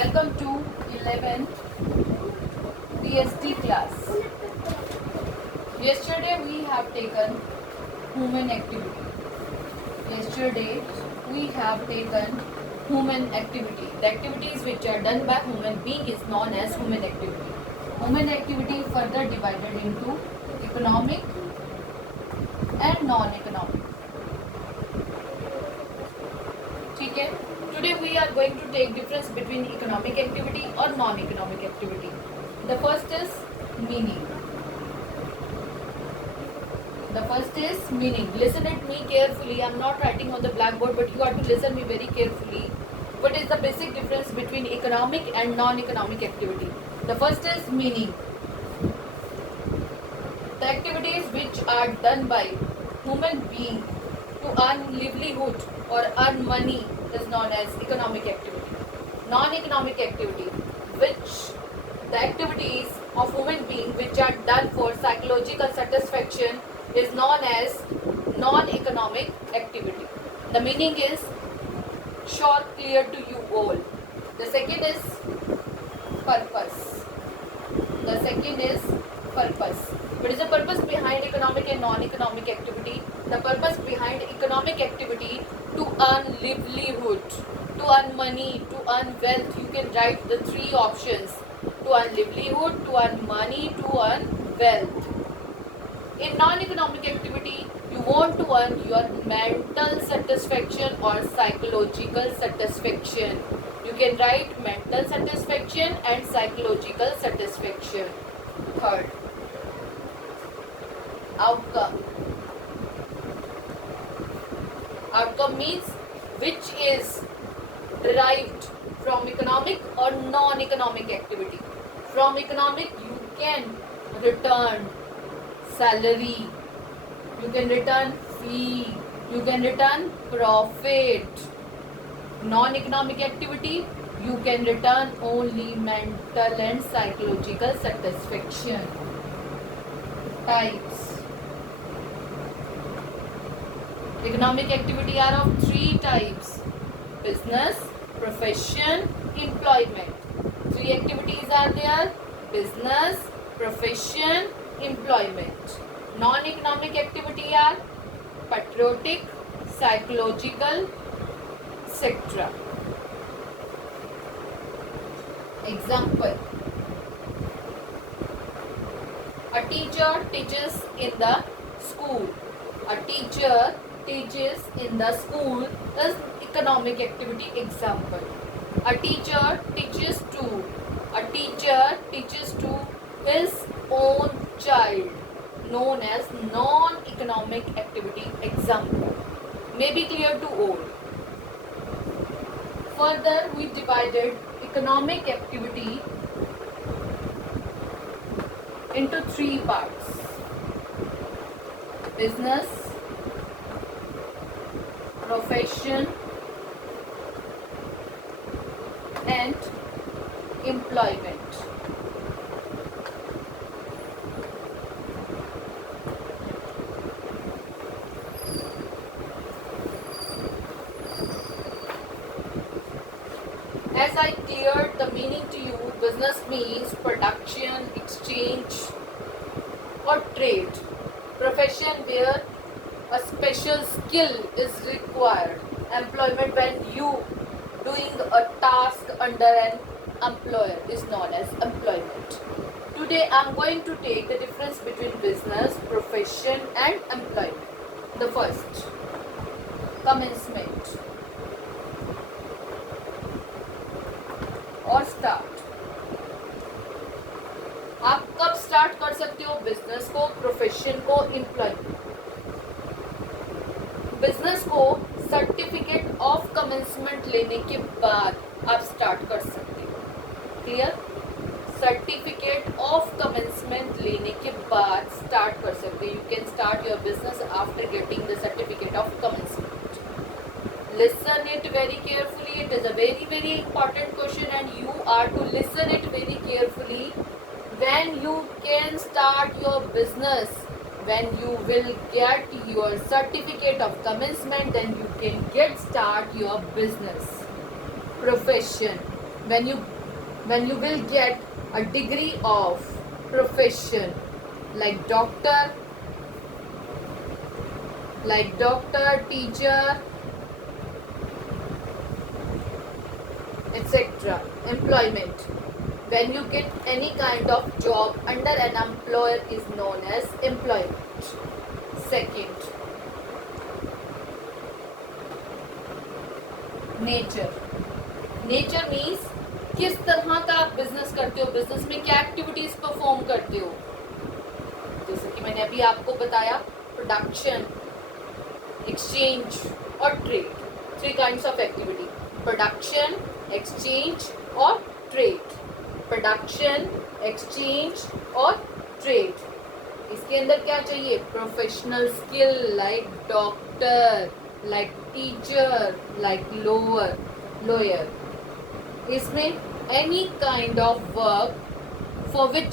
Welcome to 11 PST class. Yesterday we have taken human activity. Yesterday we have taken human activity. The activities which are done by human being is known as human activity. Human activity further divided into economic and non-economic. ठीक है. Today we are going to take difference between economic activity or non-economic activity. The first is meaning. The first is meaning. Listen at me carefully. I am not writing on the blackboard, but you have to listen me very carefully. What is the basic difference between economic and non-economic activity? The first is meaning. The activities which are done by human being to earn livelihood or earn money is known as economic activity. Non-economic activity, which the activities of human being which are done for psychological satisfaction is known as non-economic activity. The meaning is sure clear to you all. The second is purpose. The second is purpose. What is the purpose behind economic and non-economic activity? The purpose behind economic activity to earn livelihood, to earn money, to earn wealth. You can write the three options: to earn livelihood, to earn money, to earn wealth. In non-economic activity, you want to earn your mental satisfaction or psychological satisfaction. You can write mental satisfaction and psychological satisfaction. Third, outcome. Outcome means which is derived from economic or non-economic activity. From economic, you can return salary, you can return fee, you can return profit. Non-economic activity, you can return only mental and psychological satisfaction. Types. Economic activity are of three types: business, profession, employment. Three activities are there: business, profession, employment. Non-economic activity are patriotic, psychological, etc. Example: a teacher teaches in the school. A teacher teaches in the school is economic activity. Example: a teacher teaches to his own child, known as non-economic activity. Example. May be clear to all. Further, we divided economic activity into three parts: business, profession, and employment. As I cleared the meaning to you, business means production, exchange, or trade. Profession where a special skill is required. Employment, when you doing a task under an employer, is known as employment. Today I am going to take the difference between business, profession and employment. The first, commencement और start. आप कब start कर सकते हो business को, profession को, employment? Business को certificate of commencement लेने के बाद आप स्टार्ट कर सकते हो. क्लियर? सर्टिफिकेट ऑफ कमेंसमेंट लेने के बाद स्टार्ट कर सकते हो. You can start your business after getting the certificate of commencement. Listen it very carefully. It is a very important question and you are to listen it very carefully. When you can start your business, when you will get your certificate of commencement, then you can get start your business. Profession. when you will get a degree of profession like doctor, teacher, etc. Employment. When you get any kind of job under an employer is known as employment. Second, nature. Nature means किस तरह का आप business करते हो, business में क्या activities perform करते हो. जैसे कि मैंने अभी आपको बताया, प्रोडक्शन, एक्सचेंज और trade. 3 kinds of activity: production, exchange और ट्रेड. प्रोडक्शन, एक्सचेंज और ट्रेड. इसके अंदर क्या चाहिए? Professional skill like doctor, like teacher, like lawyer. इसमें any kind of work for which